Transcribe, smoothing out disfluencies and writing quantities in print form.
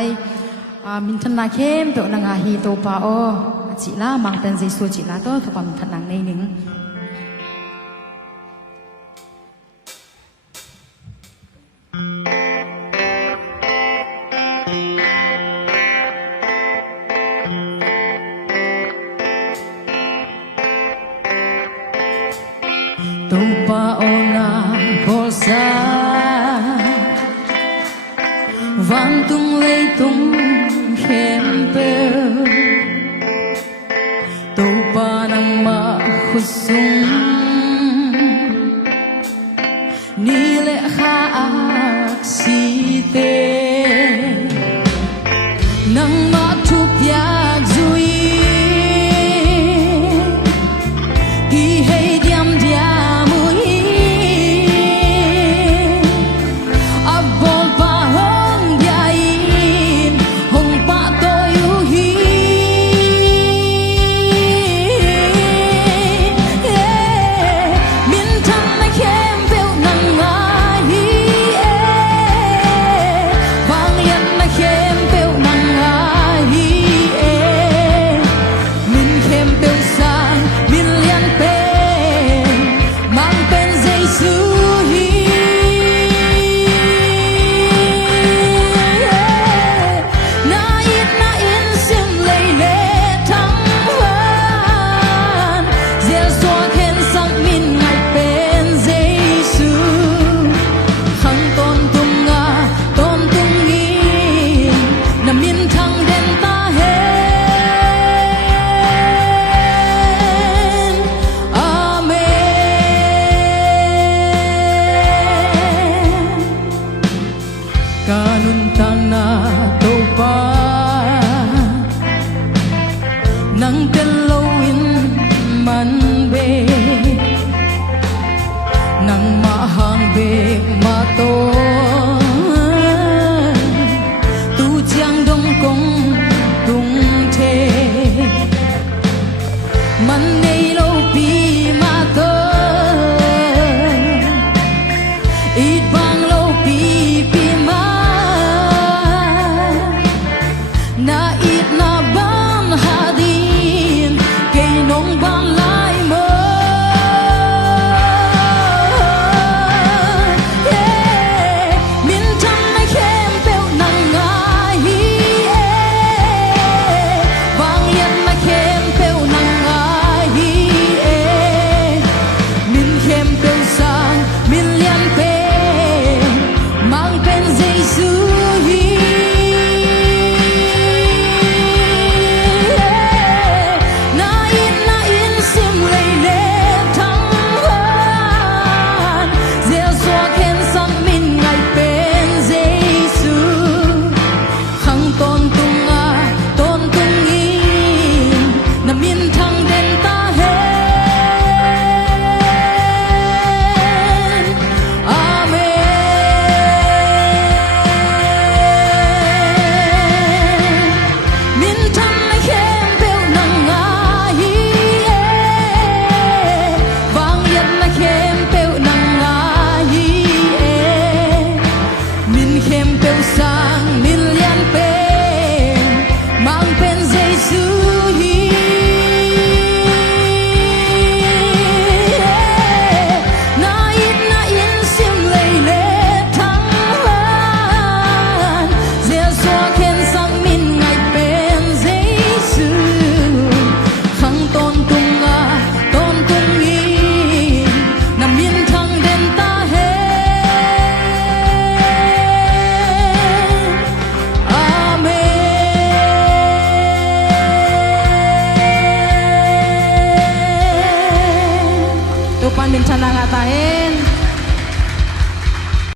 lai min than na khem pe na nga hi to pa o chi la mang ten Jesu chi la to pa min than nang nei ning to pa o na bolsa van tung lei tung khem pe to pa nang ma khusung ni le kha ak si te nang ma thu pyak zui hi hey diam dia kanun tang na to pa nang telawin man be nang mahang be ma to tu chiang dong kong tung the man nei lo pi ma to it bang lo pi pi ma na it na ban hadin kay nong ban lai mo min tan na khem peu nang ngai bang yat na khem peu nang ngai min khem peu sang min lian pe mang pen Jesu pan min chana nga tahin